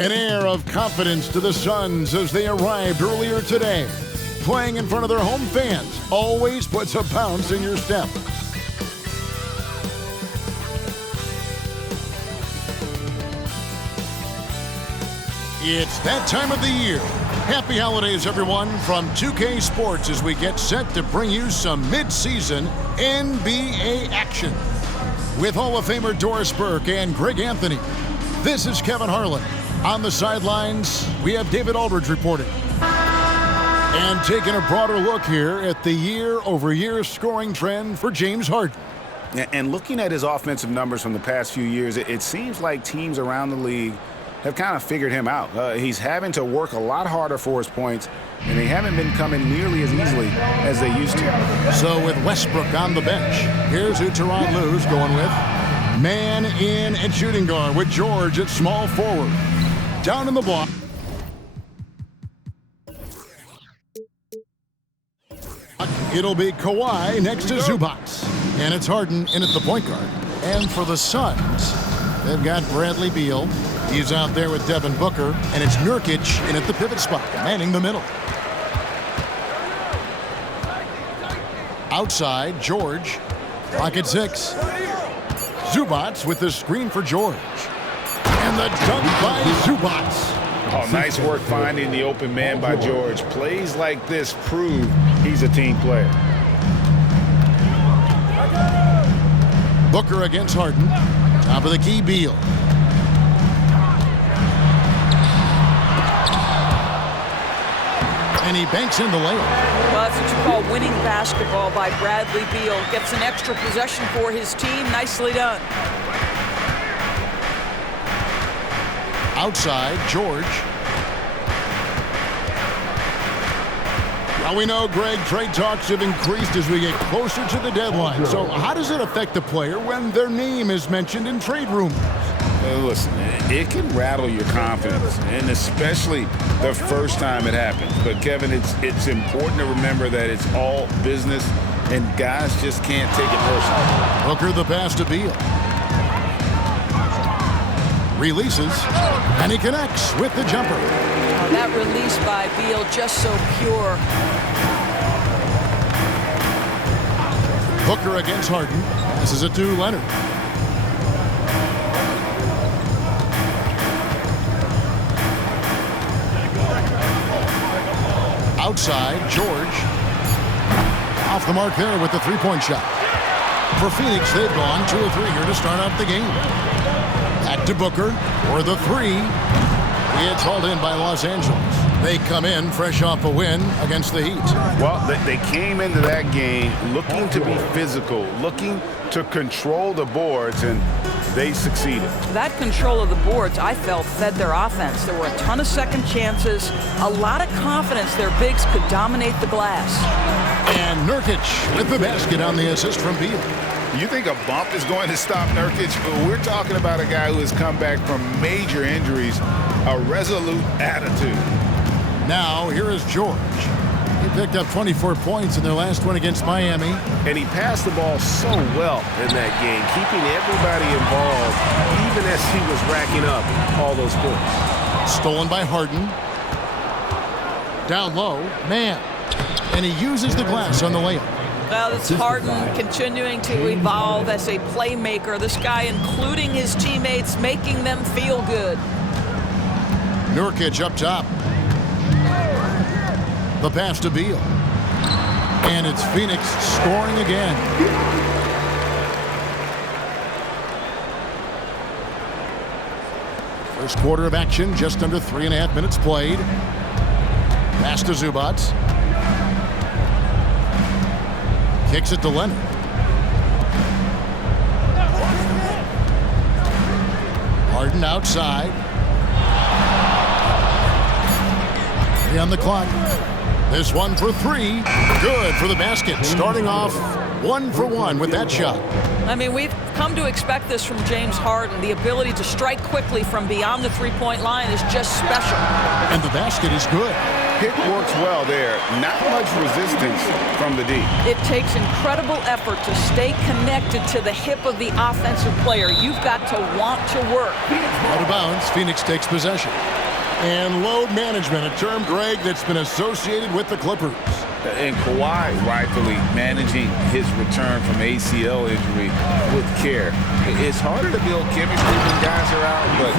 An air of confidence to the Suns as they arrived earlier today. Playing in front of their home fans always puts a bounce in your step. It's that time of the year. Happy holidays, everyone, from 2K Sports as we get set to bring you some mid-season NBA action. With Hall of Famer Doris Burke and Greg Anthony, this is Kevin Harlan. On the sidelines, we have David Aldridge reporting. And taking a broader look here at the year-over-year scoring trend for James Harden. And looking at his offensive numbers from the past few years, it seems like teams around the league have kind of figured him out. He's having to work a lot harder for his points, and they haven't been coming nearly as easily as they used to. So with Westbrook on the bench, here's who Tyronn Lue's going with. Man in at shooting guard with George at small forward. Down in the block. It'll be Kawhi next to Zubac. And it's Harden in at the point guard. And for the Suns, they've got Bradley Beal. He's out there with Devin Booker. And it's Nurkic in at the pivot spot, manning the middle. Outside, George. Clock at 6. Zubac with the screen for George. And the dunk by Zubac. Oh, nice work finding the open man by George. Plays like this prove he's a team player. Booker against Harden. Top of the key, Beal. And he banks in the layup. Well, that's what you call winning basketball by Bradley Beal. Gets an extra possession for his team. Nicely done. Outside, George. Well, we know, Greg, trade talks have increased as we get closer to the deadline. So how does it affect the player when their name is mentioned in trade rumors? Listen, it can rattle your confidence, and especially the first time it happens. But, Kevin, it's important to remember that it's all business, and guys just can't take it personally. Booker the pass to Beal. Releases, and he connects with the jumper. That release by Beal just so pure. Booker against Harden. Passes it to Leonard. Outside, George. Off the mark there with the three-point shot. For Phoenix, they've gone 2 of 3 here to start out the game. Back to Booker for the 3. It's hauled in by Los Angeles. They come in fresh off a win against the Heat. Well, they came into that game looking to be physical, looking to control the boards, and they succeeded. That control of the boards, I felt, fed their offense. There were a ton of second chances, a lot of confidence their bigs could dominate the glass. And Nurkic with the basket on the assist from Beal. You think a bump is going to stop Nurkic? But we're talking about a guy who has come back from major injuries, a resolute attitude. Now, here is George. He picked up 24 points in their last one against Miami. And he passed the ball so well in that game, keeping everybody involved, even as he was racking up all those points. Stolen by Harden. Down low, man. And he uses the glass on the layup. Well, it's Harden continuing to evolve as a playmaker. This guy, including his teammates, making them feel good. Nurkic up top. The pass to Beal. And it's Phoenix scoring again. First quarter of action, just under 3.5 minutes played. Pass to Zubac. Kicks it to Leonard. Harden outside. 3 on the clock. This one for 3. Good for the basket. Starting off 1 for 1 with that shot. I mean, we've come to expect this from James Harden. The ability to strike quickly from beyond the three-point line is just special. And the basket is good. Pick works well there. Not much resistance from the D. It takes incredible effort to stay connected to the hip of the offensive player. You've got to want to work. Out of bounds, Phoenix takes possession. And load management, a term, Greg, that's been associated with the Clippers. And Kawhi rightfully managing his return from ACL injury with care. It's harder to build chemistry when guys are out, but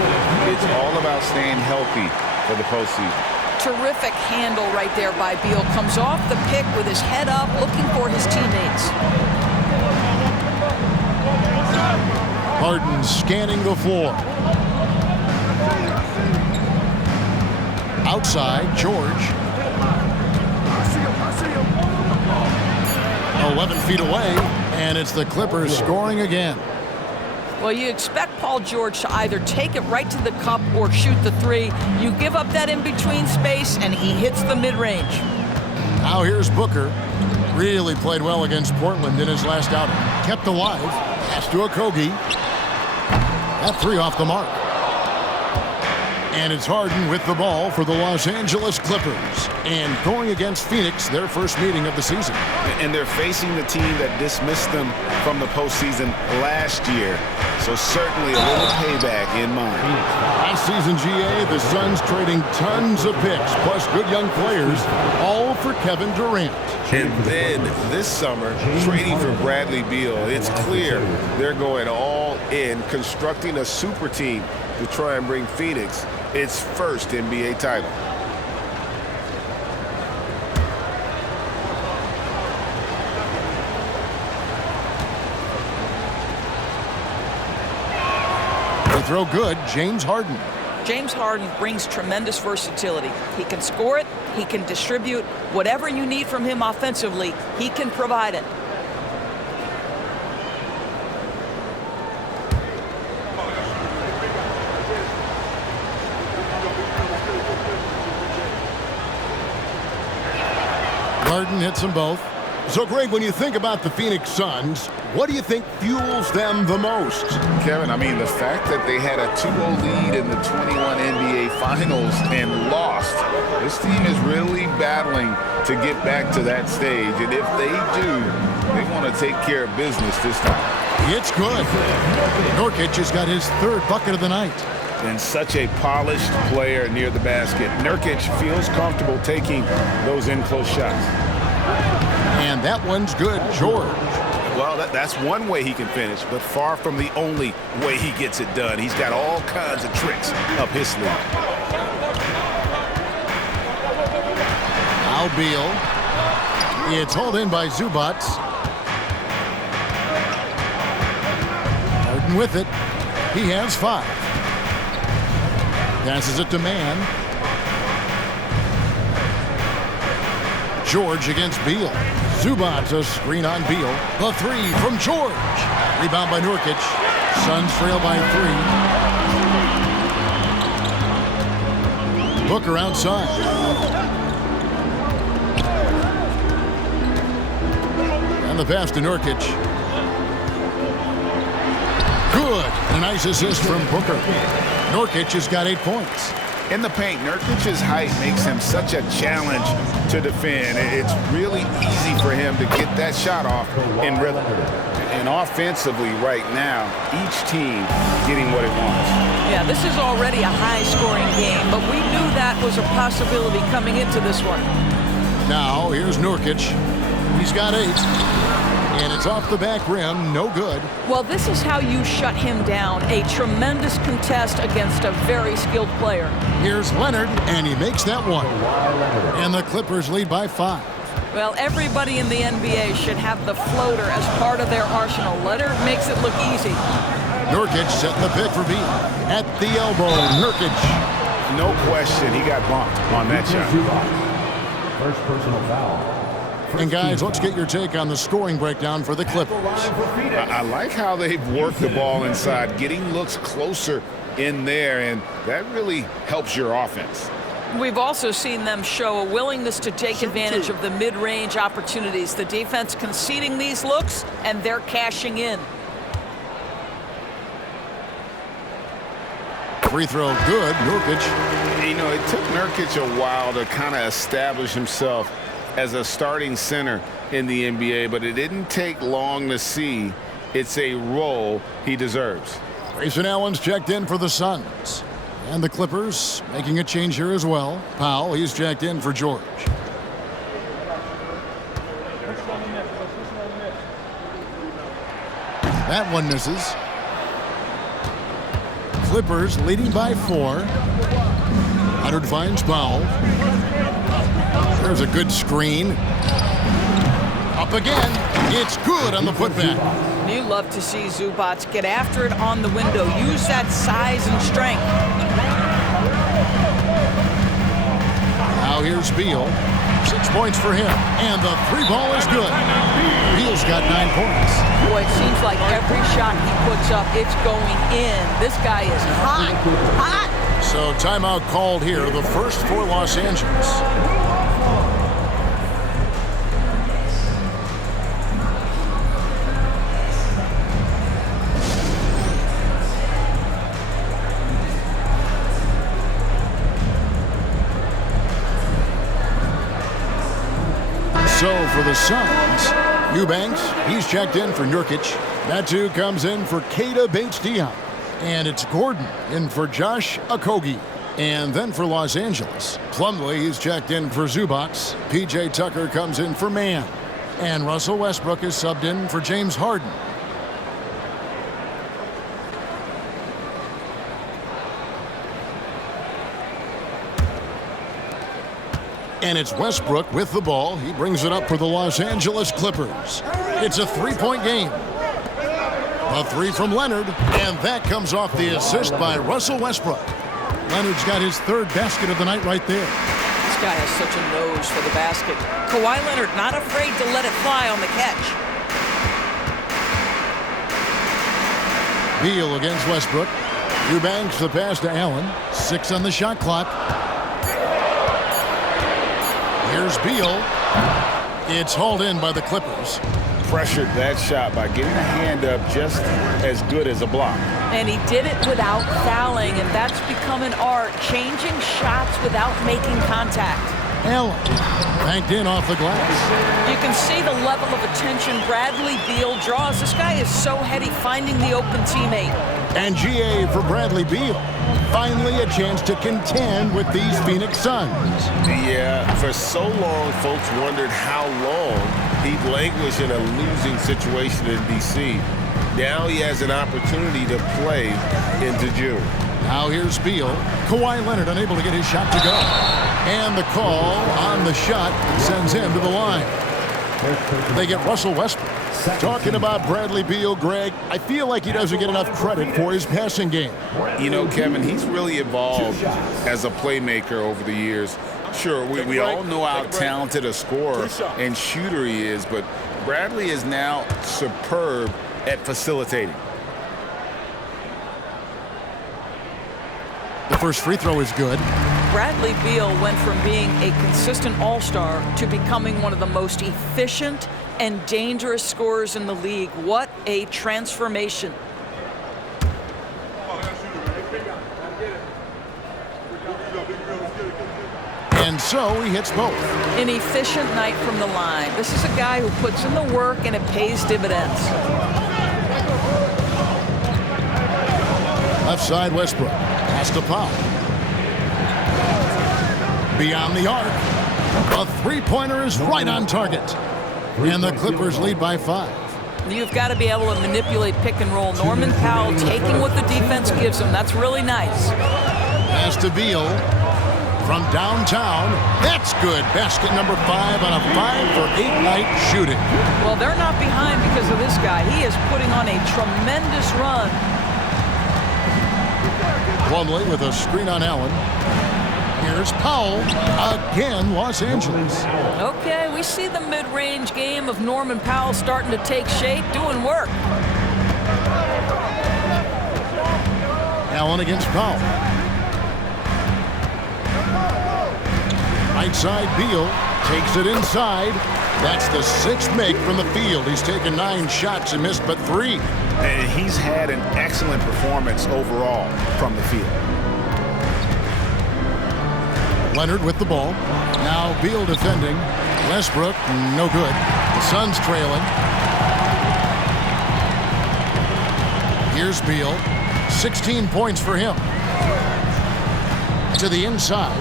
it's all about staying healthy for the postseason. Terrific handle right there by Beal. Comes off the pick with his head up, looking for his teammates. Harden scanning the floor. Outside, George. 11 feet away, and it's the Clippers scoring again. Well, you expect Paul George to either take it right to the cup or shoot the three. You give up that in-between space, and he hits the mid-range. Now here's Booker. Really played well against Portland in his last outing. Kept alive. Pass to Okogie. That three off the mark. And it's Harden with the ball for the Los Angeles Clippers. And going against Phoenix, their first meeting of the season. And they're facing the team that dismissed them from the postseason last year. So certainly a little payback in mind. Last season, GA, the Suns trading tons of picks, plus good young players, all for Kevin Durant. And then this summer, trading for Bradley Beal. It's clear they're going all in, constructing a super team to try and bring Phoenix its first NBA title. They throw good, James Harden. James Harden brings tremendous versatility. He can score it, he can distribute. Whatever you need from him offensively, he can provide it. Harden hits them both. So, Greg, when you think about the Phoenix Suns, what do you think fuels them the most? Kevin, I mean, the fact that they had a 2-0 lead in the 21 NBA Finals and lost. This team is really battling to get back to that stage. And if they do, they want to take care of business this time. It's good. Nurkic has got his third bucket of the night. And such a polished player near the basket. Nurkic feels comfortable taking those in-close shots. And that one's good, George. Well, that's one way he can finish, but far from the only way he gets it done. He's got all kinds of tricks up his sleeve. Now Beal. It's hauled in by Zubac. Harden with it. He has 5. Passes it to Mann. George against Beal. Zubac a screen on Beal. The three from George. Rebound by Nurkic. Suns trail by 3. Booker outside. And the pass to Nurkic. Good. A nice assist from Booker. Nurkic has got 8 points. In the paint, Nurkic's height makes him such a challenge to defend. It's really easy for him to get that shot off in rhythm. And offensively right now, each team getting what it wants. Yeah, this is already a high-scoring game, but we knew that was a possibility coming into this one. Now, here's Nurkic. He's got 8. And it's off the back rim, no good. Well, this is how you shut him down. A tremendous contest against a very skilled player. Here's Leonard, and he makes that one. And the Clippers lead by 5. Well, everybody in the NBA should have the floater as part of their arsenal. Leonard makes it look easy. Nurkic setting the pick for Beal. At the elbow, Nurkic. No question, he got bumped on that shot. First personal foul. And guys, let's get your take on the scoring breakdown for the Clippers. I like how they've worked the ball inside, getting looks closer in there, and that really helps your offense. We've also seen them show a willingness to take advantage of the mid-range opportunities. The defense conceding these looks, and they're cashing in. free throw good. Nurkic. You know, it took Nurkic a while to kind of establish himself as a starting center in the NBA, but it didn't take long to see it's a role he deserves. Grayson Allen's checked in for the Suns. And the Clippers making a change here as well. Powell, he's checked in for George. That one misses. Clippers leading by 4. Leonard finds Powell. There's a good screen. Up again. It's good on the putback. You love to see Zubac get after it on the window. Use that size and strength. Now here's Beal. 6 points for him. And the 3 ball is good. Beal's got 9 points. Boy, it seems like every shot he puts up, it's going in. This guy is hot. Hot. So timeout called here. The first for Los Angeles. So for the Suns, Eubanks, he's checked in for Nurkic. Metu comes in for Keita Bates-Diop. And it's Gordon in for Josh Okogie. And then for Los Angeles, Plumlee, he's checked in for Zubac. P.J. Tucker comes in for Mann. And Russell Westbrook is subbed in for James Harden. And it's Westbrook with the ball. He brings it up for the Los Angeles Clippers. It's a 3-point game. A 3 from Leonard, and that comes off the assist by Russell Westbrook. Leonard's got his 3rd basket of the night right there. This guy has such a nose for the basket. Kawhi Leonard not afraid to let it fly on the catch. Beal against Westbrook. Eubanks the pass to Allen. 6 on the shot clock. Here's Beal. It's hauled in by the Clippers. Pressured that shot by getting a hand up just as good as a block. And he did it without fouling, and that's become an art, changing shots without making contact. Allen banked in off the glass. You can see the level of attention Bradley Beal draws. This guy is so heady finding the open teammate. And GA for Bradley Beal. Finally a chance to contend with these Phoenix Suns. Yeah, for so long, folks wondered how long he'd languish in a losing situation in D.C. Now he has an opportunity to play into June. Now here's Beal. Kawhi Leonard unable to get his shot to go. And the call on the shot sends him to the line. They get Russell Westbrook. Talking about Bradley Beal, Greg, I feel like he doesn't get enough credit for his passing game. You know, Kevin, he's really evolved as a playmaker over the years. Sure, we all know how talented a scorer and shooter he is, but Bradley is now superb at facilitating. The first free throw is good. Bradley Beal went from being a consistent all-star to becoming one of the most efficient and dangerous scorers in the league. What a transformation. And so he hits both. An efficient night from the line. This is a guy who puts in the work and it pays dividends. Left side Westbrook. Pass to Powell. Beyond the arc. A three-pointer is right on target. And the Clippers lead by 5. You've got to be able to manipulate pick and roll. Norman Powell taking what the defense gives him. That's really nice. Pass to Beal. From downtown, that's good. Basket number 5 on a 5-for-8 night shooting. Well, they're not behind because of this guy. He is putting on a tremendous run. Plumlee with a screen on Allen. Here's Powell. Again, Los Angeles. Okay, we see the mid-range game of Norman Powell starting to take shape, doing work. Allen against Powell. Right side, Beal takes it inside. That's the 6th make from the field. He's taken 9 shots and missed but 3. And he's had an excellent performance overall from the field. Leonard with the ball. Now Beal defending. Westbrook, no good. The Suns trailing. Here's Beal. 16 points for him. To the inside.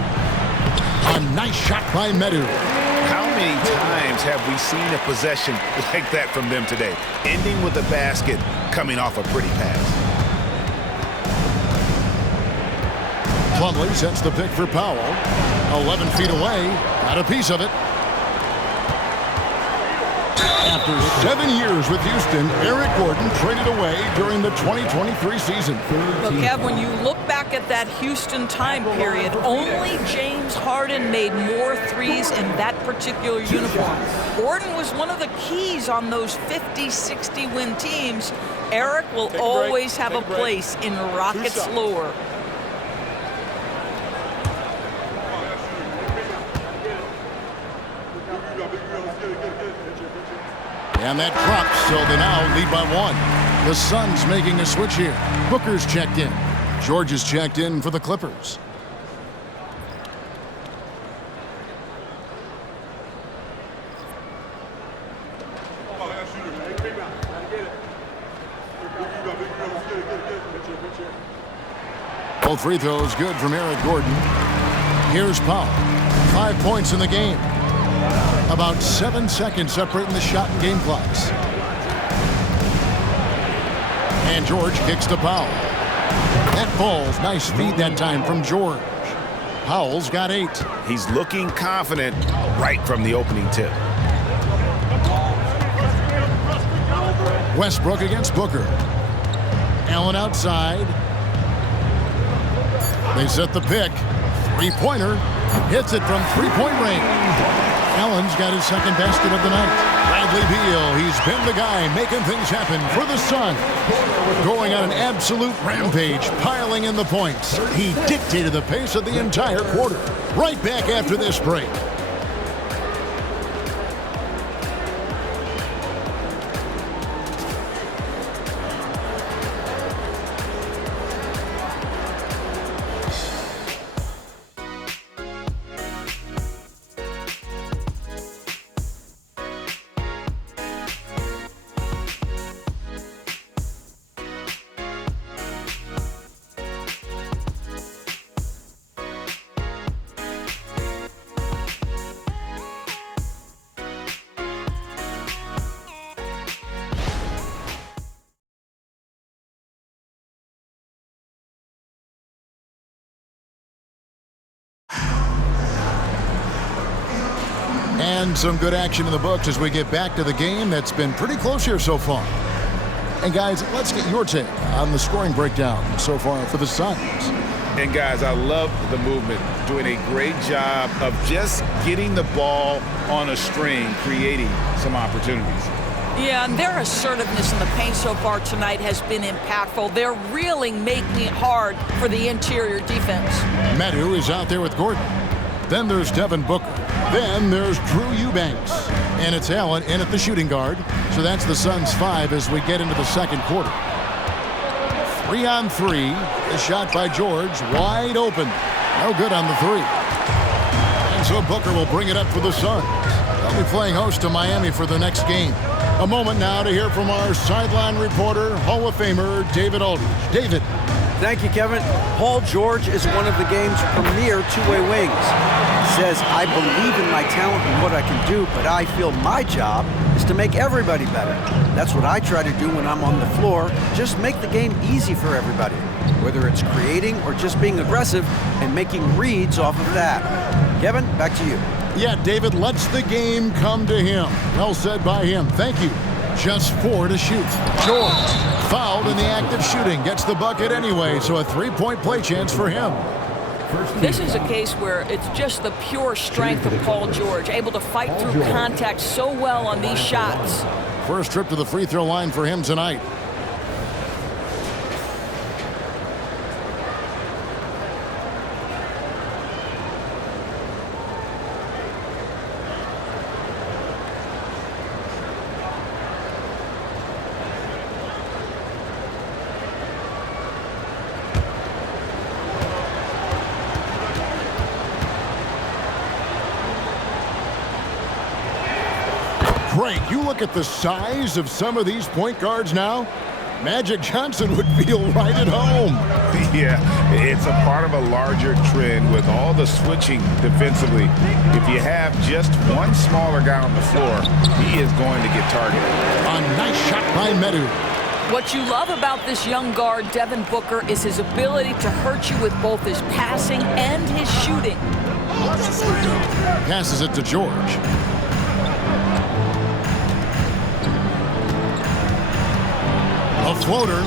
A nice shot by Medu. How many times have we seen a possession like that from them today? Ending with a basket, coming off a pretty pass. Plumlee sets the pick for Powell. 11 feet away. Got a piece of it. After 7 years with Houston, Eric Gordon traded away during the 2023 season. Look, Kev, when you look back at that Houston time period, only James Harden made more threes in that particular uniform. Gordon was one of the keys on those 50, 60-win teams. Eric will always have a place in Rockets lore. And that drops, so they now lead by 1. The Suns making a switch here. Booker's checked in. George is checked in for the Clippers. Both free throws good from Eric Gordon. Here's Powell. 5 points in the game. About 7 seconds separating the shot and game clocks. And George kicks to Powell. That ball's nice feed that time from George. Powell's got 8. He's looking confident right from the opening tip. Westbrook against Booker. Allen outside. They set the pick. Three-pointer. Hits it from three-point range. Allen's got his second basket of the night. Bradley Beal, he's been the guy making things happen for the Suns. Going on an absolute rampage, piling in the points. He dictated the pace of the entire quarter. Right back after this break. And some good action in the books as we get back to the game that's been pretty close here so far. And guys, let's get your take on the scoring breakdown so far for the Suns. And guys, I love the movement, doing a great job of just getting the ball on a string, creating some opportunities. Yeah, and their assertiveness in the paint so far tonight has been impactful. They're really making it hard for the interior defense. Medu is out there with Gordon. Then there's Devin Booker. Then there's Drew Eubanks. And it's Allen in at the shooting guard. So that's the Suns 5 as we get into the second quarter. 3-on-3. The shot by George. Wide open. No good on the 3. And so Booker will bring it up for the Suns. They'll be playing host to Miami for the next game. A moment now to hear from our sideline reporter, Hall of Famer David Aldridge. David. Thank you, Kevin. Paul George is one of the game's premier two-way wings. He says, I believe in my talent and what I can do, but I feel my job is to make everybody better. That's what I try to do when I'm on the floor. Just make the game easy for everybody, whether it's creating or just being aggressive and making reads off of that. Kevin, back to you. Yeah, David lets the game come to him. Well said by him. Thank you. Just 4 to shoot. George, fouled in the act of shooting, gets the bucket anyway, so a 3-point play chance for him. This is a case where it's just the pure strength of Paul George, able to fight through contact so well on these shots. First trip to the free throw line for him tonight. Craig, you look at the size of some of these point guards now, Magic Johnson would feel right at home. Yeah, it's a part of a larger trend with all the switching defensively. If you have just one smaller guy on the floor, he is going to get targeted. A nice shot by Medu. What you love about this young guard, Devin Booker, is his ability to hurt you with both his passing and his shooting. Passes it to George. A floater.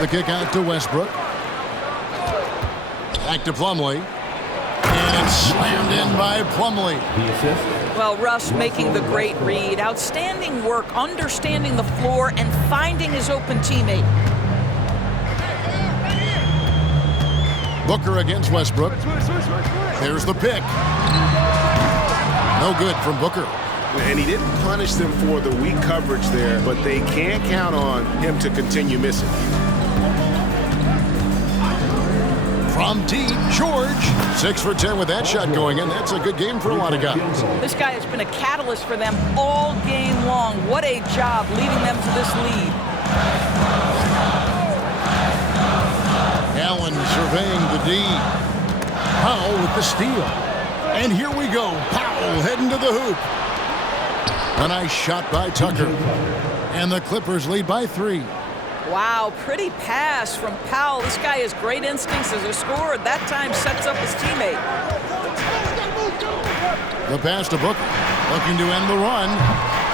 The kick out to Westbrook. Back to Plumlee. And it's slammed in by Plumlee. The assist. Well, Russ making the great read. Outstanding work, understanding the floor and finding his open teammate. Booker against Westbrook. There's the pick. No good from Booker. And he didn't punish them for the weak coverage there, but they can't count on him to continue missing. From deep, George. 6 for 10 with that shot going in. That's a good game for a lot of guys. This guy has been a catalyst for them all game long. What a job leading them to this lead. Allen surveying the D. Powell with the steal. And here we go. Powell heading to the hoop. A nice shot by Tucker. And the Clippers lead by 3. Wow, pretty pass from Powell. This guy has great instincts as a scorer. That time sets up his teammate. The pass to Booker. Looking to end the run.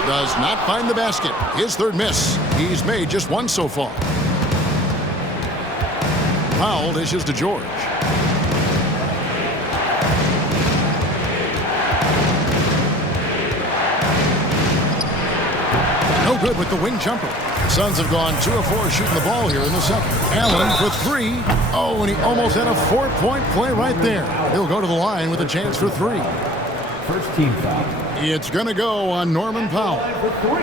Does not find the basket. His third miss. He's made just one so far. Powell dishes to George. No good with the wing jumper. Suns have gone 2 of 4 shooting the ball here in the second. Allen for 3. Oh, and he almost had a 4-point play right there. He'll go to the line with a chance for 3. First team foul. It's going to go on Norman Powell.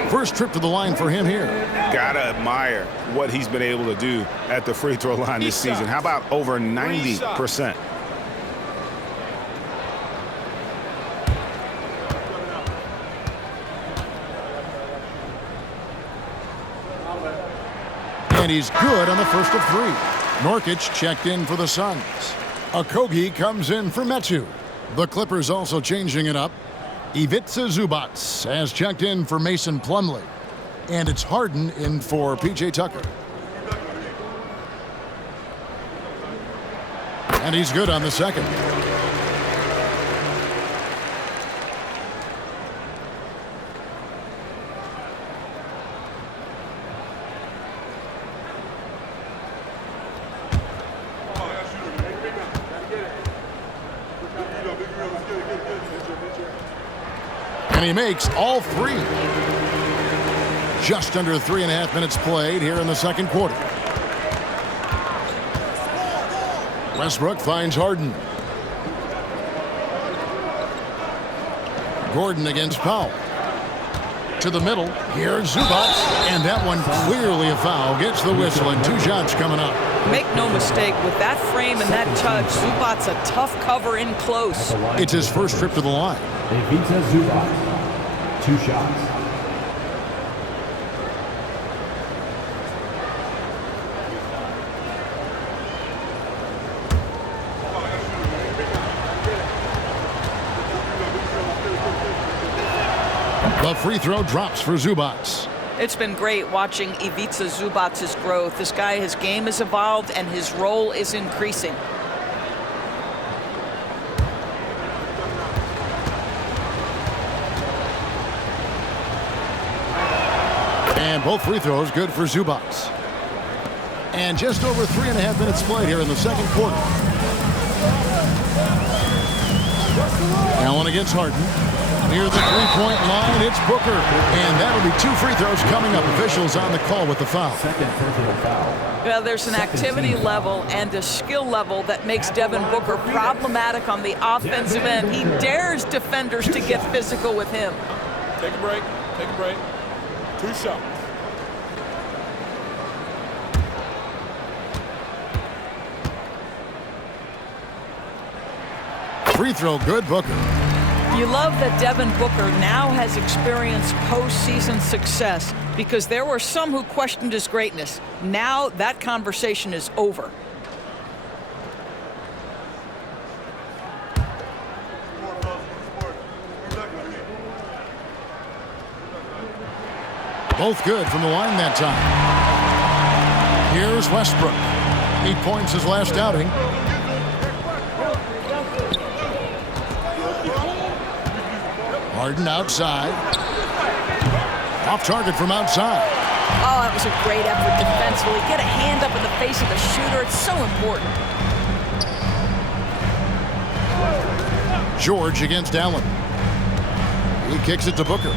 First trip to the line for him here. Gotta admire what he's been able to do at the free throw line this season. How about over 90%? And he's good on the first of 3. Nurkic checked in for the Suns. Okogie comes in for Metu. The Clippers also changing it up. Ivica Zubac has checked in for Mason Plumlee. And it's Harden in for P.J. Tucker. And he's good on the second. And he makes all 3. Just under 3.5 minutes played here in the second quarter. Westbrook finds Harden. Gordon against Powell. To the middle. Here's Zubac. And that one clearly a foul. Gets the whistle and 2 shots coming up. Make no mistake, with that frame and that touch, Zubac's a tough cover in close. It's his first trip to the line. Ivica Zubac. 2 shots. The free throw drops for Zubac. It's been great watching Ivica Zubac's growth. This guy, his game has evolved and his role is increasing. And both free throws good for Zubac. And just over 3.5 minutes played here in the second quarter. Allen against Harden. Near the three-point line, it's Booker. And that'll be 2 free throws coming up. Officials on the call with the foul. Second personal foul. Well, there's an activity level and a skill level that makes Devin Booker problematic on the offensive end. He dares defenders to get physical with him. Take a break. Take a break. 2 shots. Free throw good, Booker. You love that Devin Booker now has experienced postseason success because there were some who questioned his greatness. Now that conversation is over. Both good from the line that time. Here's Westbrook. 8 points his last outing. Harden outside. Off target from outside. Oh, that was a great effort defensively. Get a hand up in the face of the shooter. It's so important. George against Allen. He kicks it to Booker.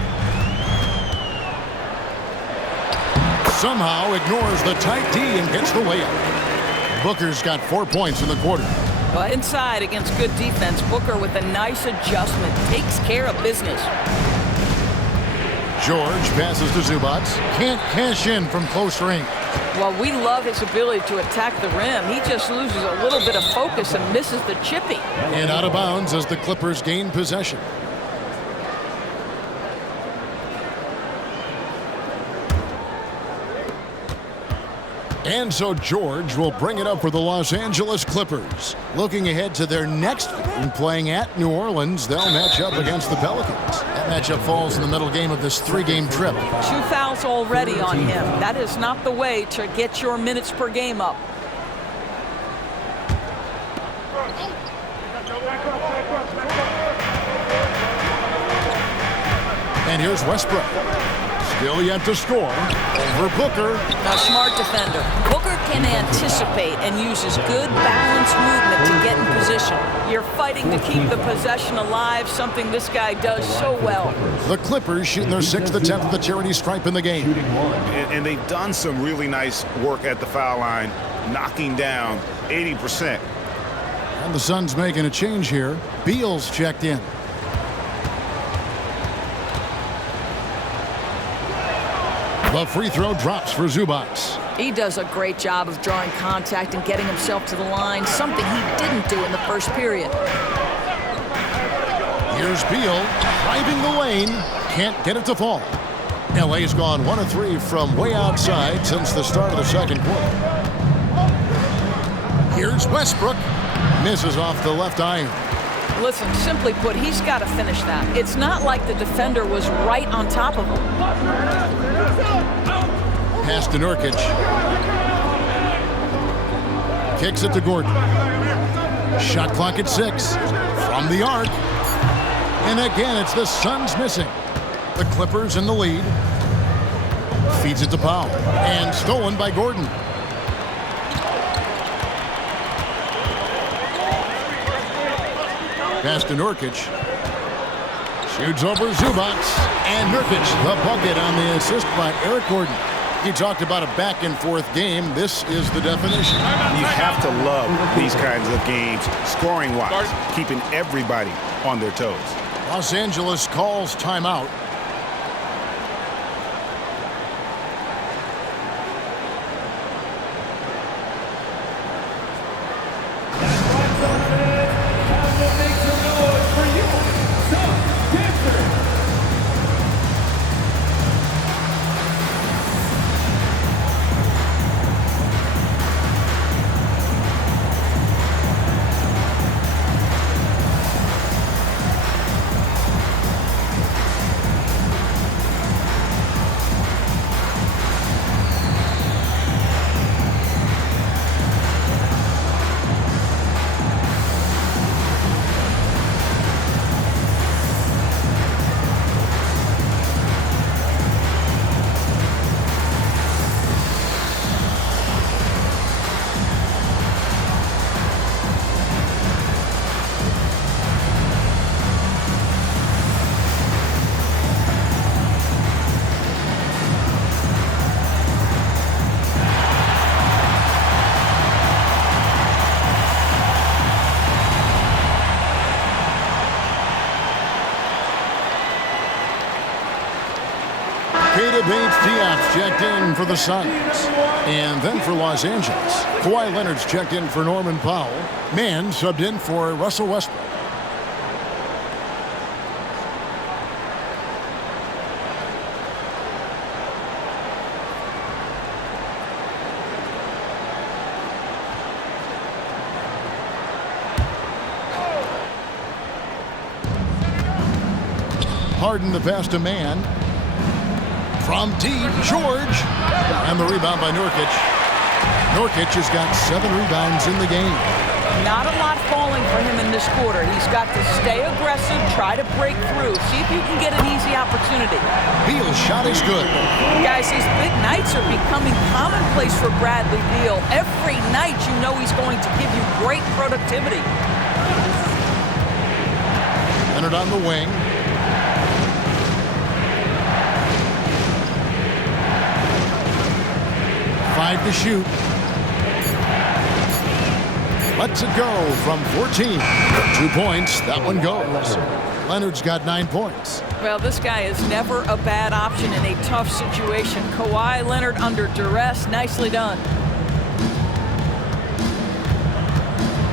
Somehow ignores the tight D and gets the layup. Booker's got 4 points in the quarter. Well, inside against good defense, Booker with a nice adjustment takes care of business. George passes to Zubac. Can't cash in from close range. Well, we love his ability to attack the rim. He just loses a little bit of focus and misses the chippy. And out of bounds as the Clippers gain possession. And so George will bring it up for the Los Angeles Clippers. Looking ahead to their next game, playing at New Orleans, they'll match up against the Pelicans. That matchup falls in the middle game of this 3-game trip. 2 fouls already on him. That is not the way to get your minutes per game up. And here's Westbrook. Still yet to score. Over Booker. A smart defender. Booker can anticipate and uses good balanced movement to get in position. You're fighting to keep the possession alive, something this guy does so well. The Clippers shooting their 6th attempt at the charity stripe in the game. And they've done some really nice work at the foul line, knocking down 80%. And the Suns making a change here. Beal's checked in. The free throw drops for Zubac. He does a great job of drawing contact and getting himself to the line, something he didn't do in the first period. Here's Beal driving the lane. Can't get it to fall. LA's gone 1 of 3 from way outside since the start of the second quarter. Here's Westbrook. Misses off the left iron. Listen, simply put, he's got to finish that. It's not like the defender was right on top of him. Pass to Nurkic. Kicks it to Gordon. Shot clock at 6. From the arc. And again, it's the Suns missing. The Clippers in the lead. Feeds it to Powell. And stolen by Gordon. Pass to Nurkic. Shoots over Zubac. And Nurkic, the bucket on the assist by Eric Gordon. He talked about a back-and-forth game. This is the definition. You have to love these kinds of games, scoring-wise, keeping everybody on their toes. Los Angeles calls timeout. Keita Bates-Diop's checked in for the Suns. And then for Los Angeles, Kawhi Leonard's checked in for Norman Powell. Mann subbed in for Russell Westbrook. Harden the pass to Mann. From deep, George. And the rebound by Nurkic. Nurkic has got 7 rebounds in the game. Not a lot falling for him in this quarter. He's got to stay aggressive, try to break through, see if you can get an easy opportunity. Beal's shot is good. Guys, these big nights are becoming commonplace for Bradley Beal. Every night you know he's going to give you great productivity. Leonard on the wing. Five to shoot. Lets it go from 14. 2 points. That one goes. Leonard's got 9 points. Well, this guy is never a bad option in a tough situation. Kawhi Leonard under duress. Nicely done.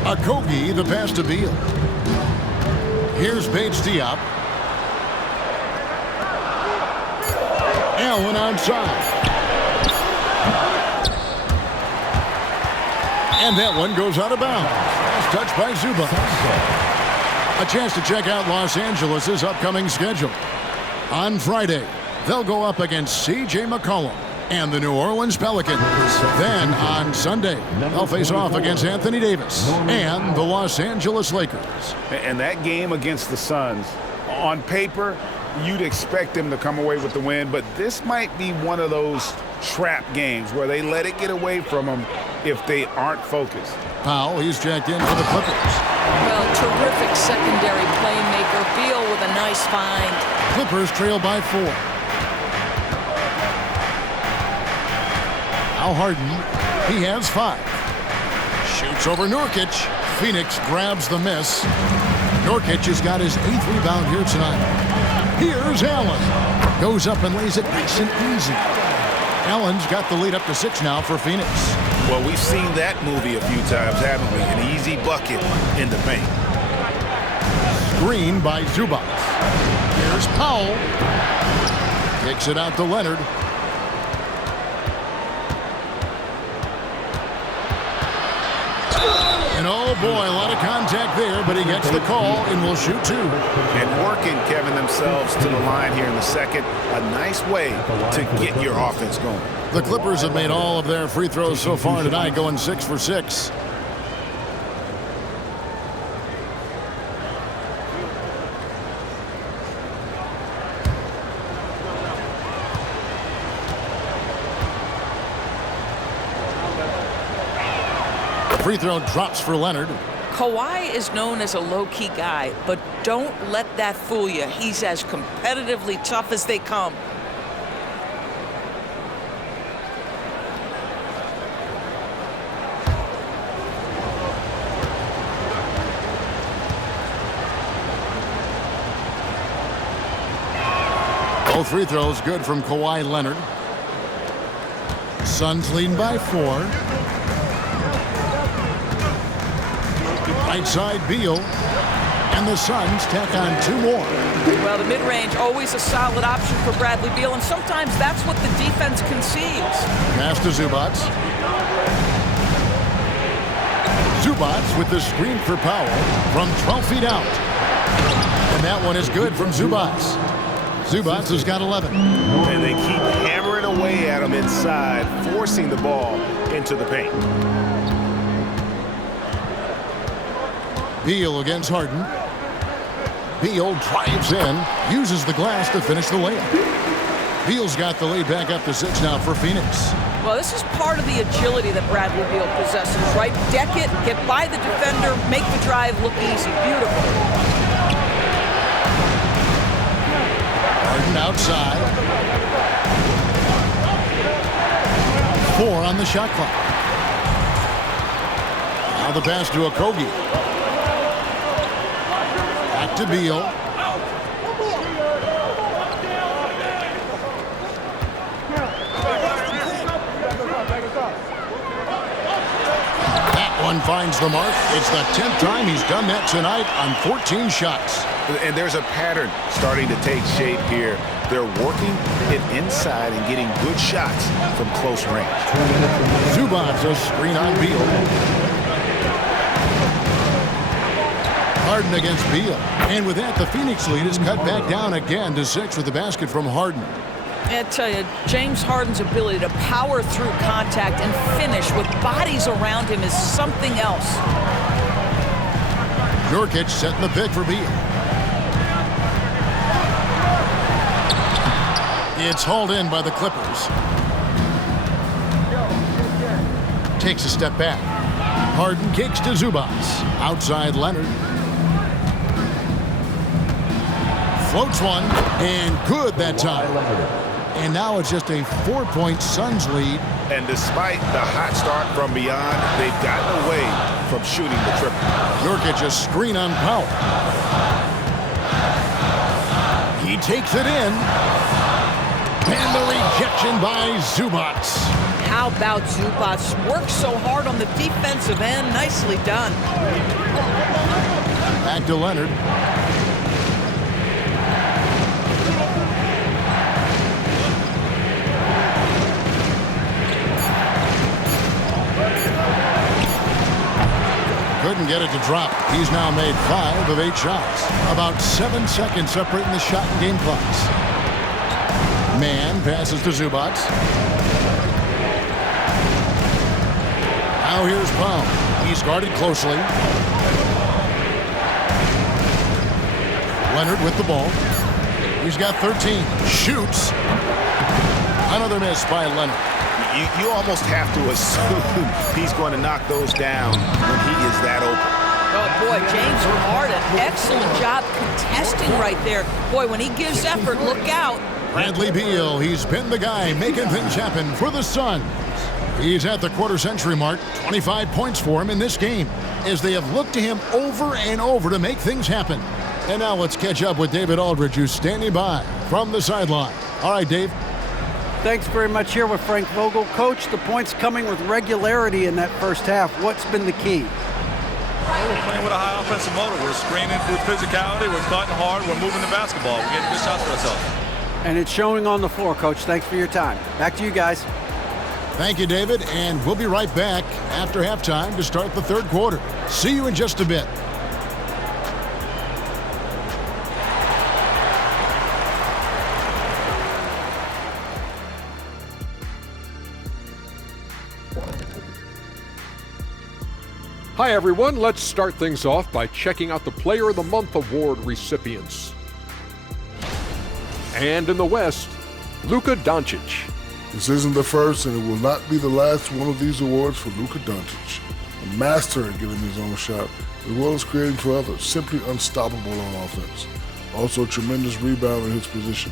Okogie, the pass to Beal. Here's Bates Diop. Allen outside. And that one goes out of bounds. Last touch by Zubac. A chance to check out Los Angeles' upcoming schedule. On Friday, they'll go up against C.J. McCollum and the New Orleans Pelicans. Then on Sunday, they'll face off against Anthony Davis and the Los Angeles Lakers. And that game against the Suns, on paper, you'd expect them to come away with the win, but this might be one of those trap games where they let it get away from them if they aren't focused. Powell, he's checked in for the Clippers. Well, terrific secondary playmaker. Beal with a nice find. Clippers trail by 4. Now Harden, he has 5. Shoots over Nurkic. Phoenix grabs the miss. Nurkic has got his 8th rebound here tonight. Here's Allen. Goes up and lays it nice and easy. Allen's got the lead up to 6 now for Phoenix. Well, we've seen that movie a few times, haven't we? An easy bucket in the paint. Screen by Zubac. Here's Powell. Kicks it out to Leonard. And oh boy, a lot of contact there, but he gets the call and will shoot 2. And working, Kevin, themselves to the line here in the second. A nice way to get your offense going. The Clippers have made all of their free throws so far tonight, going 6 for 6. Free throw drops for Leonard. Kawhi is known as a low-key guy, but don't let that fool you. He's as competitively tough as they come. Both free throws good from Kawhi Leonard. Suns leading by 4. Right side Beal, and the Suns tack on 2 more. Well, the mid-range, always a solid option for Bradley Beal, and sometimes that's what the defense concedes. Pass to Zubac. Zubac with the screen for Powell from 12 feet out. And that one is good from Zubac. Zubac has got 11. And they keep hammering away at him inside, forcing the ball into the paint. Beal against Harden. Beal drives in, uses the glass to finish the layup. Beal's got the lead back up to 6 now for Phoenix. Well, this is part of the agility that Bradley Beal possesses, right? Deck it, get by the defender, make the drive look easy. Beautiful. Harden outside. 4 on the shot clock. Now the pass to Okogie. Back to Beal. That one finds the mark. It's the 10th time he's done that tonight on 14 shots. And there's a pattern starting to take shape here. They're working it inside and getting good shots from close range. Zubac, a screen on Beal. Harden against Beal. And with that, the Phoenix lead is cut back down again to 6 with the basket from Harden. I tell you, James Harden's ability to power through contact and finish with bodies around him is something else. Nurkic setting the pick for Beal. It's hauled in by the Clippers. Takes a step back. Harden kicks to Zubac. Outside Leonard. Floats one, and good that time. And now it's just a 4-point Suns lead. And despite the hot start from beyond, they've gotten away from shooting the triple. Nurkic a screen on Powell. He takes it in. And the rejection by Zubac. How about Zubac? Worked so hard on the defensive end. Nicely done. Back to Leonard. Couldn't get it to drop. He's now made 5 of 8 shots. About 7 seconds separating the shot and game clocks. Man passes to Zubac. Now here's Powell. He's guarded closely. Leonard with the ball. He's got 13. Shoots. Another miss by Leonard. You almost have to assume he's going to knock those down when he is that open. Oh, boy, James Harden, excellent job contesting right there. Boy, when he gives effort, look out. Bradley Beal, he's been the guy making things happen for the Suns. He's at the quarter-century mark, 25 points for him in this game, as they have looked to him over and over to make things happen. And now let's catch up with David Aldridge, who's standing by from the sideline. All right, Dave. Thanks very much. Here with Frank Vogel. Coach, the points coming with regularity in that first half. What's been the key? Well, we're playing with a high offensive motor. We're screening through physicality. We're cutting hard. We're moving the basketball. We're getting good shots for ourselves. And it's showing on the floor, Coach. Thanks for your time. Back to you guys. Thank you, David. And we'll be right back after halftime to start the third quarter. See you in just a bit. Hi everyone, let's start things off by checking out the Player of the Month award recipients. And in the West, Luka Doncic. This isn't the first and it will not be the last one of these awards for Luka Doncic. A master at getting his own shot, as well as creating for others, simply unstoppable on offense. Also a tremendous rebounder in his position.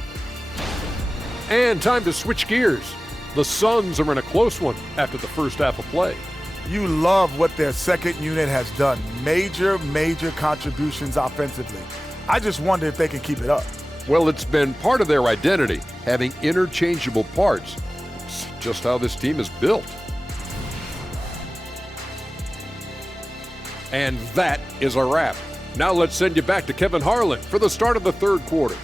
And time to switch gears. The Suns are in a close one after the first half of play. You love what their second unit has done. Major contributions offensively. I just wonder if they can keep it up. Well, it's been part of their identity, having interchangeable parts. It's just how this team is built. And that is a wrap. Now let's send you back to Kevin Harlan for the start of the third quarter.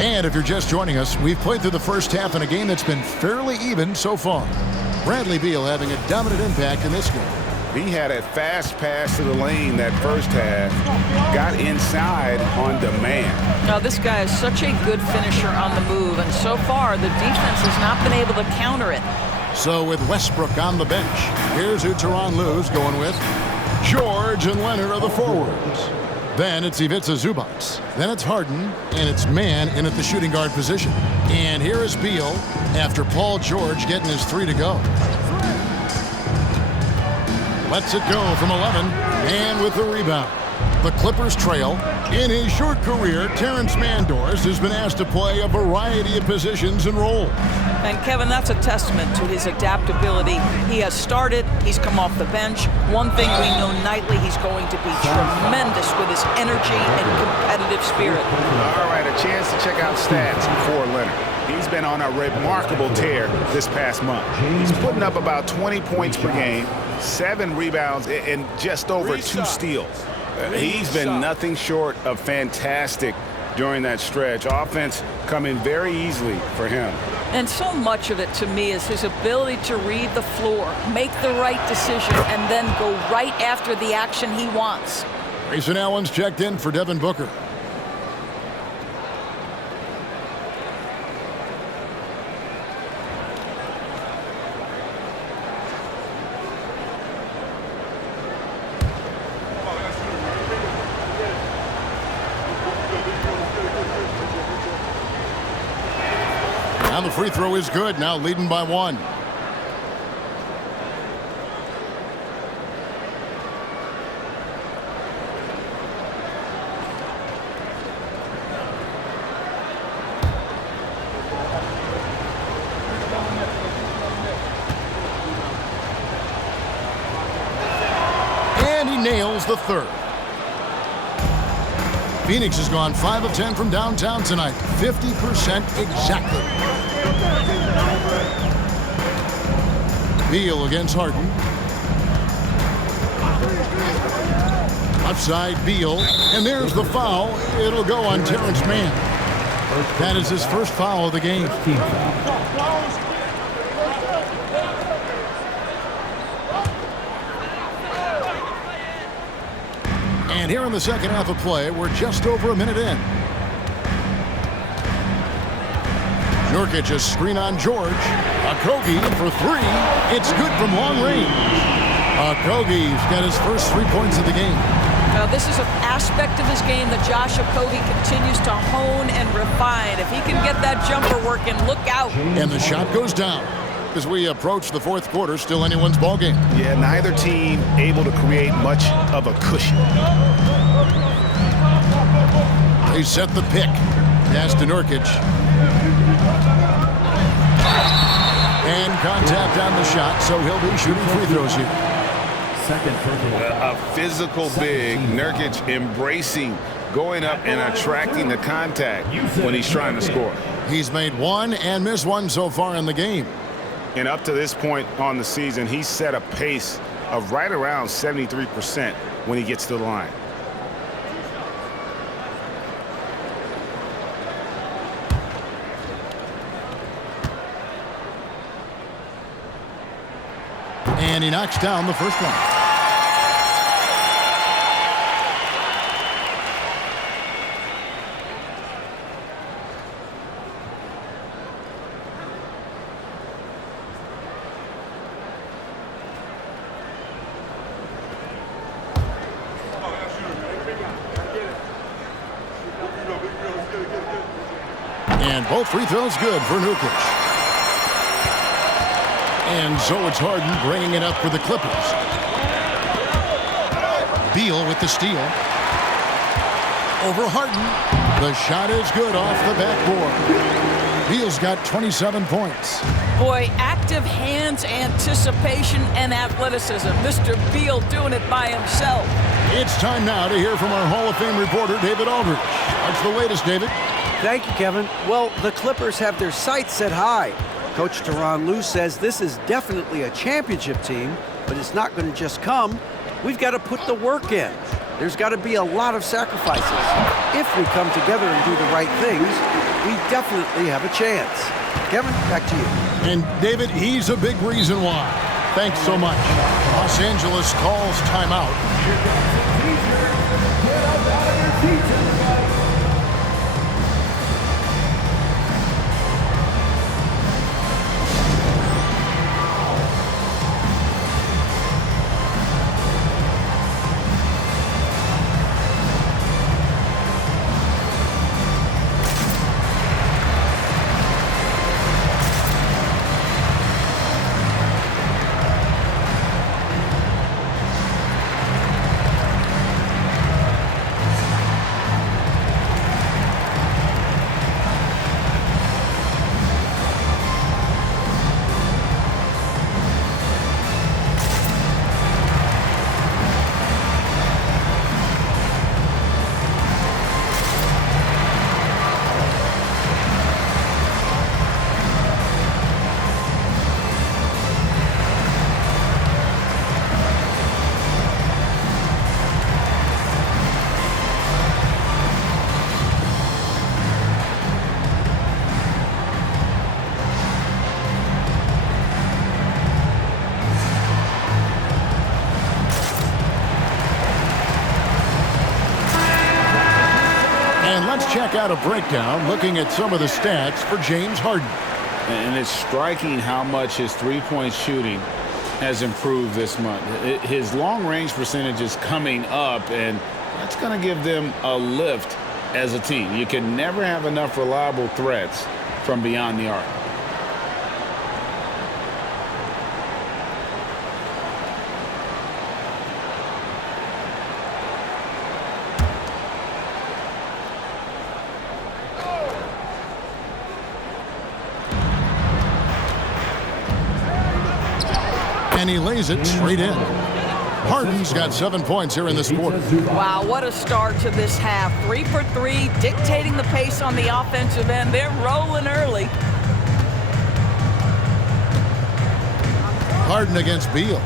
And if you're just joining us, we've played through the first half in a game that's been fairly even so far. Bradley Beal having a dominant impact in this game. He had a fast pass to the lane that first half, got inside on demand. Now, this guy is such a good finisher on the move, and so far the defense has not been able to counter it. So with Westbrook on the bench, here's who Tyronn Lue's going with. George and Leonard are the forwards. Then it's Ivica Zubac. Then it's Harden, and it's Man in at the shooting guard position. And here is Beal after Paul George getting his 3 to go. Lets it go from 11, and with the rebound. The Clippers trail. In his short career, Terrence Mandors has been asked to play a variety of positions and roles. And Kevin, that's a testament to his adaptability. He has started, he's come off the bench. One thing we know nightly, he's going to be tremendous with his energy and competitive spirit. All right, a chance to check out stats for Leonard. He's been on a remarkable tear this past month. He's putting up about 20 points per game, 7 rebounds, and just over 2 steals. He's been nothing short of fantastic during that stretch. Offense coming very easily for him. And so much of it, to me, is his ability to read the floor, make the right decision, and then go right after the action he wants. Grayson Allen's checked in for Devin Booker. And the free throw is good, now leading by 1. And he nails the third. Phoenix has gone 5 of 10 from downtown tonight, 50% exactly. Beal against Harden. Left side, Beal. And there's the foul. It'll go on Terrence Mann. That is his first foul of the game. Team foul. And here in the second half of play, we're just over a minute in. Nurkic a screen on George. Okogie for 3. It's good from long range. Okogie's got his first 3 points of the game. Now, this is an aspect of his game that Josh Okogie continues to hone and refine. If he can get that jumper working, look out. And the shot goes down. As we approach the fourth quarter, still anyone's ball game. Yeah, neither team able to create much of a cushion. They set the pick. Pass to Nurkic. And contact on the shot, so he'll be shooting free throws here. Second personal foul. A physical big. Nurkic embracing, going up and attracting the contact when he's trying to score. He's made 1 and missed 1 so far in the game. And up to this point on the season, he's set a pace of right around 73% when he gets to the line. And he knocks down the first one. And both free throws good for Nurkic. And so it's Harden bringing it up for the Clippers. Beal with the steal. Over Harden. The shot is good off the backboard. Beal's got 27 points. Boy, active hands, anticipation, and athleticism. Mr. Beal doing it by himself. It's time now to hear from our Hall of Fame reporter, David Aldridge. What's the latest, David? Thank you, Kevin. Well, the Clippers have their sights set high. Coach Tyronn Lue says this is definitely a championship team, but it's not going to just come. We've got to put the work in. There's got to be a lot of sacrifices. If we come together and do the right things, we definitely have a chance. Kevin, back to you. And David, he's a big reason why. Thanks so much. Los Angeles calls timeout. Get up out of your seats, everybody. Let's check out a breakdown looking at some of the stats for James Harden. And it's striking how much his three-point shooting has improved this month. His long-range percentage is coming up, and that's going to give them a lift as a team. You can never have enough reliable threats from beyond the arc. And he lays it straight in. Harden's got 7 points here in this quarter. Wow, what a start to this half. 3 for 3, dictating the pace on the offensive end. They're rolling early. Harden against Beal.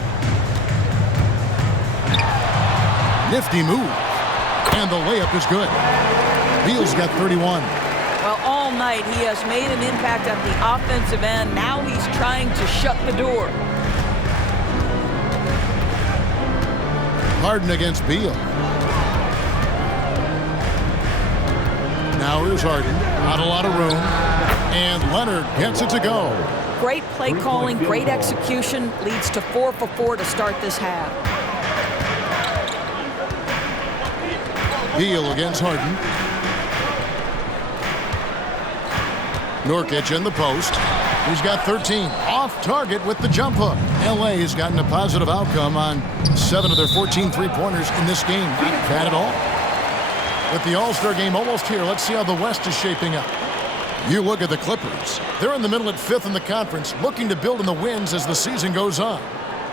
Nifty move. And the layup is good. Beal's got 31. Well, all night he has made an impact at the offensive end. Now he's trying to shut the door. Harden against Beal. Now here's Harden. Not a lot of room. And Leonard gets it to go. Great play calling, great execution. Leads to 4 for 4 to start this half. Beal against Harden. Nurkic in the post. He's got 13. Off target with the jump hook. LA has gotten a positive outcome on 7 of their 14 three-pointers in this game. Not bad at all. With the All-Star game almost here, let's see how the West is shaping up. You look at the Clippers. They're in the middle at 5th in the conference, looking to build in the wins as the season goes on.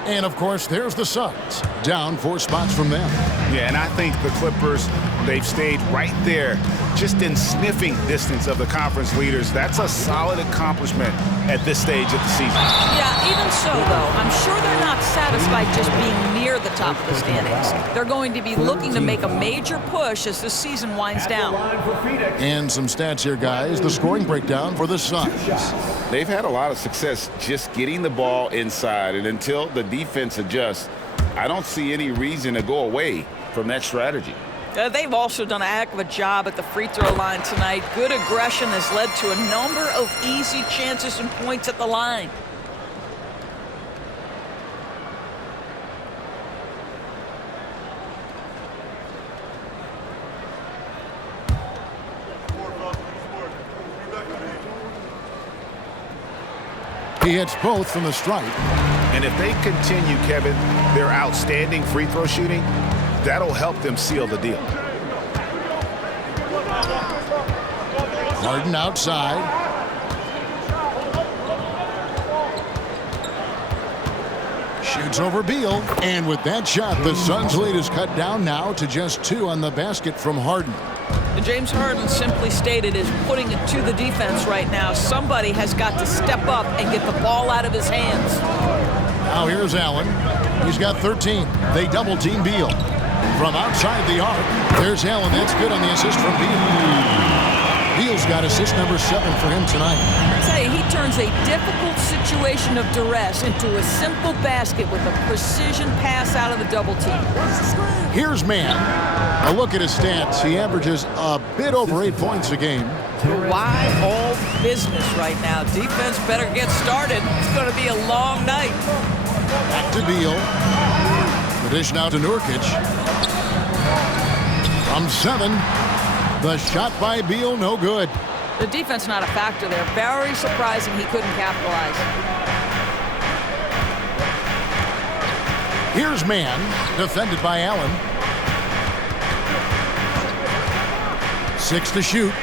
And, of course, there's the Suns, down 4 spots from them. Yeah, and I think the Clippers, they've stayed right there, just in sniffing distance of the conference leaders. That's a solid accomplishment at this stage of the season. Yeah, even so, though, I'm sure they're not satisfied just being near the top of the standings. They're going to be looking to make a major push as the season winds down. And some stats here, guys. The scoring breakdown for the Suns. They've had a lot of success just getting the ball inside, and until the defense adjusts, I don't see any reason to go away from that strategy. They've also done a heck of a job at the free throw line tonight. Good aggression has led to a number of easy chances and points at the line. He hits both from the stripe. And if they continue, Kevin, their outstanding free throw shooting, that'll help them seal the deal. Harden outside. Shoots over Beal. And with that shot, the Suns' lead is cut down now to just 2 on the basket from Harden. James Harden simply stated is putting it to the defense right now. Somebody has got to step up and get the ball out of his hands. Now here's Allen. He's got 13. They double-team Beal. From outside the arc, there's Allen. That's good on the assist from Beal. Beal's got assist number 7 for him tonight. I tell you, he turns a difficult situation of duress into a simple basket with a precision pass out of the double team. Here's Mann. A look at his stats. He averages a bit over 8 points a game. Why all business right now? Defense better get started. It's going to be a long night. Back to Beal. The dish now to Nurkic. From 7. The shot by Beal, no good. The defense not a factor there. Very surprising he couldn't capitalize. Here's Mann, defended by Allen. 6 to shoot.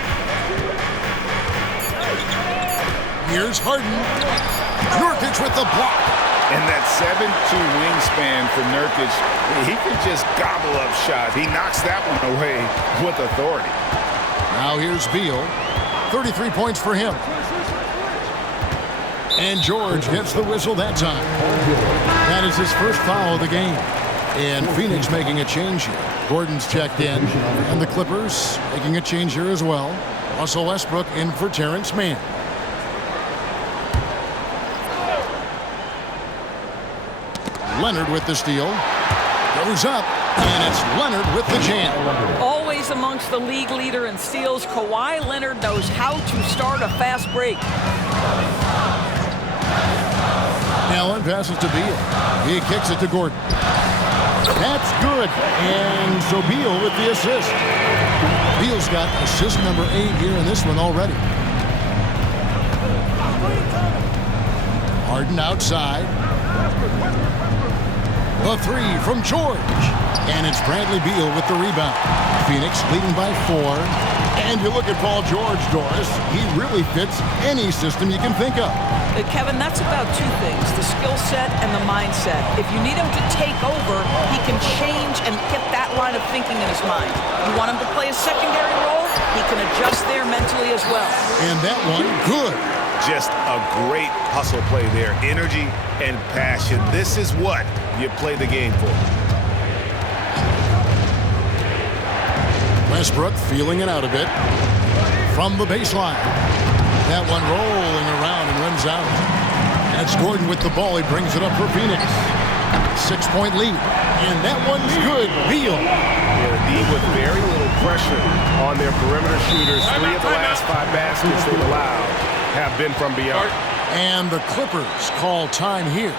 Here's Harden. Nurkic with the block. And that 7'2" wingspan for Nurkic, he can just gobble up shots. He knocks that one away with authority. Now here's Beal. 33 points for him. And George gets the whistle that time. That is his first foul of the game. And Phoenix making a change here. Gordon's checked in. And the Clippers making a change here as well. Russell Westbrook in for Terrence Mann. Leonard with the steal. Goes up. And it's Leonard with the jam. Always among amongst the league leader in steals, Kawhi Leonard knows how to start a fast break. Allen passes to Beal. He kicks it to Gordon. That's good. And so Beal with the assist. Beal's got assist number 8 here in this one already. Harden outside. The 3 from George. And it's Bradley Beal with the rebound. Phoenix leading by 4. And you look at Paul George, Doris. He really fits any system you can think of. Kevin, that's about 2 things, the skill set and the mindset. If you need him to take over, he can change and get that line of thinking in his mind. You want him to play a secondary role, he can adjust there mentally as well. And that one, good. Just a great hustle play there. Energy and passion. This is what you play the game for. Westbrook feeling it out a bit from the baseline. That one rolling around and rims out. That's Gordon with the ball. He brings it up for Phoenix. 6-point lead. And that one's good. Beal. Yeah, D with very little pressure on their perimeter shooters. 3 of the last 5 baskets they've allowed have been from beyond. And the Clippers call time here.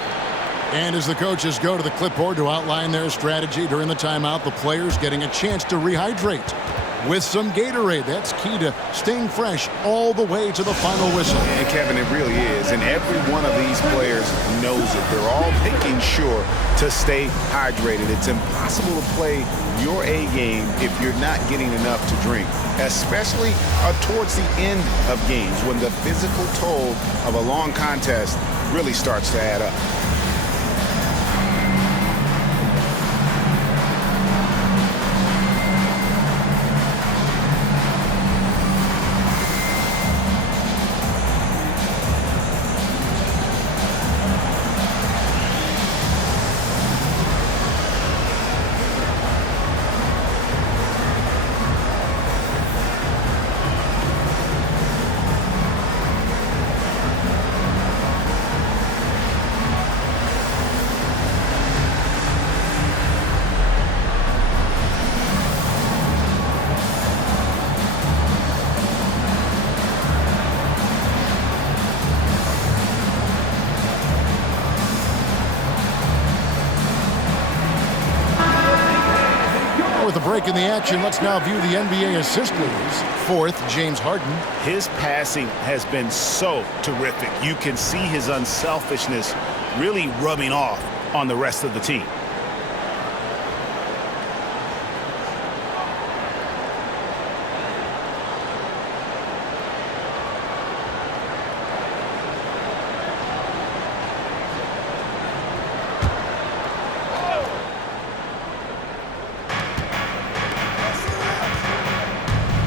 And as the coaches go to the clipboard to outline their strategy during the timeout, the players getting a chance to rehydrate with some Gatorade. That's key to staying fresh all the way to the final whistle. And Kevin, it really is. And every one of these players knows it. They're all making sure to stay hydrated. It's impossible to play your A game if you're not getting enough to drink, especially towards the end of games when the physical toll of a long contest really starts to add up. With a break in the action, let's now view the NBA assist leaders. 4th, James Harden. His passing has been so terrific. You can see his unselfishness really rubbing off on the rest of the team.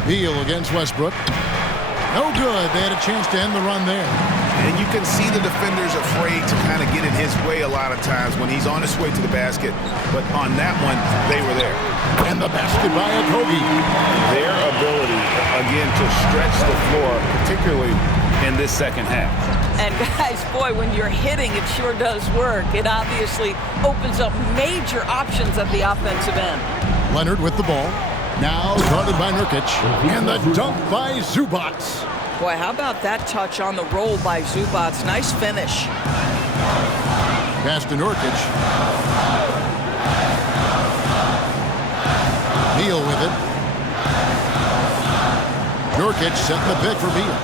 Beal against Westbrook. No good. They had a chance to end the run there. And you can see the defenders afraid to kind of get in his way a lot of times when he's on his way to the basket. But on that one, they were there. And the basket by Okogie. Their ability, again, to stretch the floor, particularly in this second half. And guys, boy, when you're hitting, it sure does work. It obviously opens up major options at the offensive end. Leonard with the ball. Now guarded by Nurkic. And the dunk by Zubac. Boy, how about that touch on the roll by Zubac? Nice finish. Pass to Nurkic. Beal with it. Nurkic setting the pick for Beal.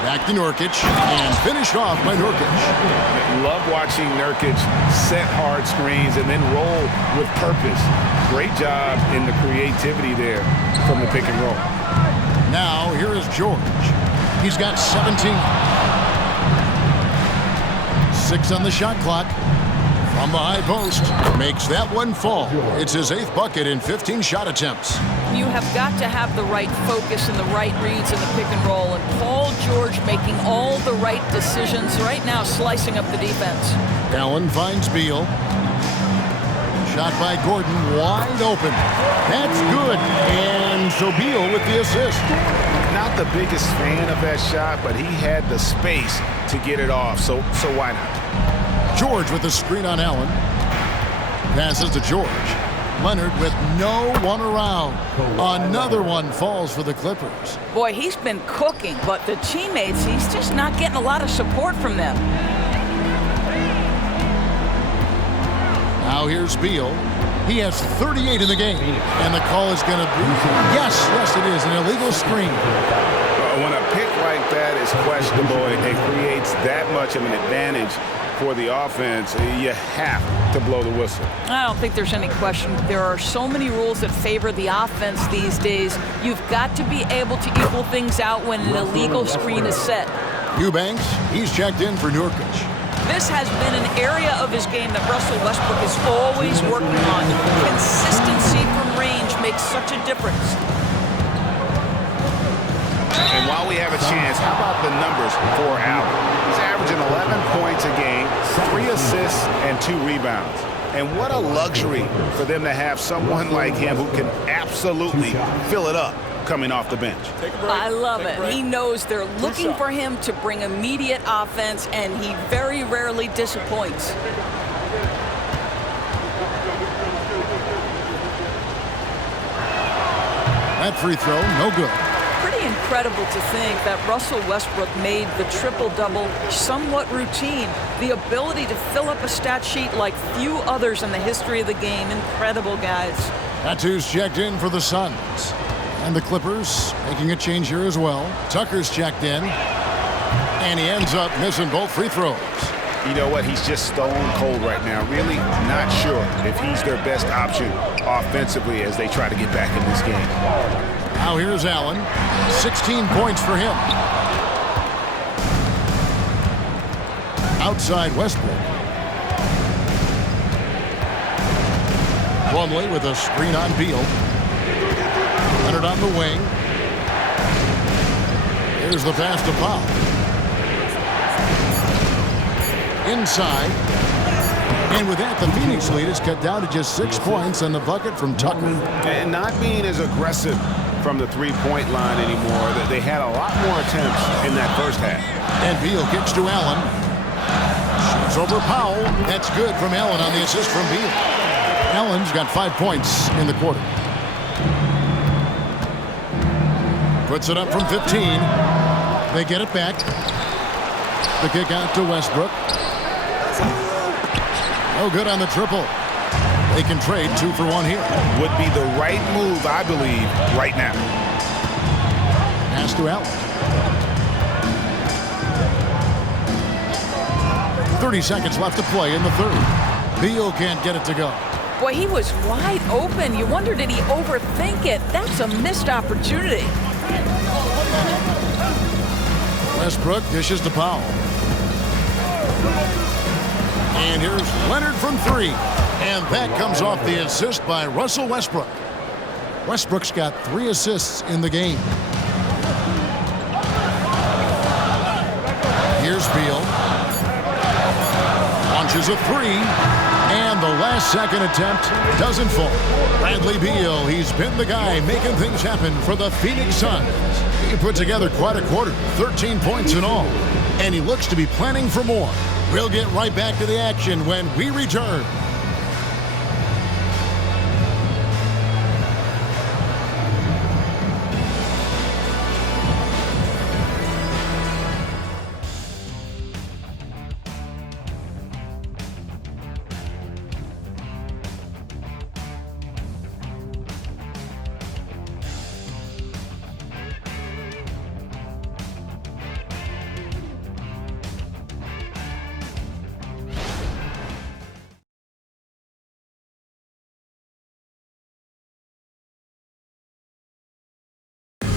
Back to Nurkic and finished off by Nurkic. Love watching Nurkic set hard screens and then roll with purpose. Great job in the creativity there from the pick and roll. Now here is George. He's got 17. 6 on the shot clock. From the high post. Makes that one fall. It's his 8th bucket in 15 shot attempts. You have got to have the right focus and the right reads in the pick and roll. And Paul George making all the right decisions right now, slicing up the defense. Allen finds Beal. Shot by Gordon, wide open. That's good. And so Beal with the assist. Not the biggest fan of that shot, but he had the space to get it off, so why not? George with the screen on Allen. Passes to George. Leonard with no one around. Another one falls for the Clippers. Boy, he's been cooking, but the teammates, he's just not getting a lot of support from them. Now here's Beal. He has 38 in the game, and the call is going to be, yes, it is, an illegal screen. When a pick like that is questionable, it creates that much of an advantage for the offense. You have to blow the whistle. I don't think there's any question. There are so many rules that favor the offense these days. You've got to be able to equal things out when an illegal screen is set. Eubanks, he's checked in for Nurkic. This has been an area of his game that Russell Westbrook is always working on. Consistency from range makes such a difference. And while we have a chance, how about the numbers for Allen? He's averaging 11 points a game, 3 assists, and 2 rebounds. And what a luxury for them to have someone like him who can absolutely fill it up coming off the bench. I love it. He knows they're looking for him to bring immediate offense, and he very rarely disappoints. That free throw, no good. Pretty incredible to think that Russell Westbrook made the triple-double somewhat routine. The ability to fill up a stat sheet like few others in the history of the game. Incredible, guys. Tattoo's checked in for the Suns. And the Clippers making a change here as well. Tucker's checked in. And he ends up missing both free throws. You know what? He's just stone cold right now. Really not sure if he's their best option offensively as they try to get back in this game. Now here's Allen. 16 points for him. Outside Westbrook. Plumlee with a screen on Beal. Leonard on the wing. Here's the pass to Powell. Inside. And with that, the Phoenix lead is cut down to just 6 points on the bucket from Tucker. And not being as aggressive from the three-point line anymore. They had a lot more attempts in that first half. And Beal kicks to Allen. Shoots over Powell. That's good from Allen on the assist from Beal. Allen's got 5 points in the quarter. Puts it up from 15. They get it back. The kick out to Westbrook. No good on the triple. They can trade 2 for 1 here. Would be the right move, I believe, right now. Pass to Allen. 30 seconds left to play in the third. Beal can't get it to go. Boy, he was wide open. You wonder, did he overthink it? That's a missed opportunity. Westbrook dishes to Powell. And here's Leonard from 3. And that comes off the assist by Russell Westbrook. Westbrook's got 3 assists in the game. Here's Beal. Launches a 3. And the last second attempt doesn't fall. Bradley Beal, he's been the guy making things happen for the Phoenix Suns. He put together quite a quarter, 13 points in all. And he looks to be planning for more. We'll get right back to the action when we return.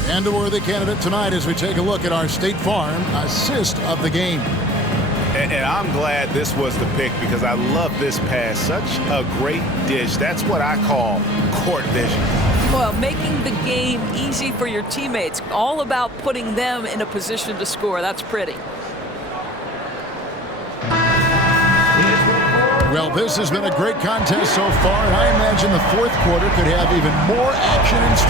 And a worthy candidate tonight as we take a look at our State Farm assist of the game. And I'm glad this was the pick because I love this pass. Such a great dish. That's what I call court vision. Well, making the game easy for your teammates. All about putting them in a position to score. That's pretty. Well, this has been a great contest so far, and I imagine the fourth quarter could have even more action in store.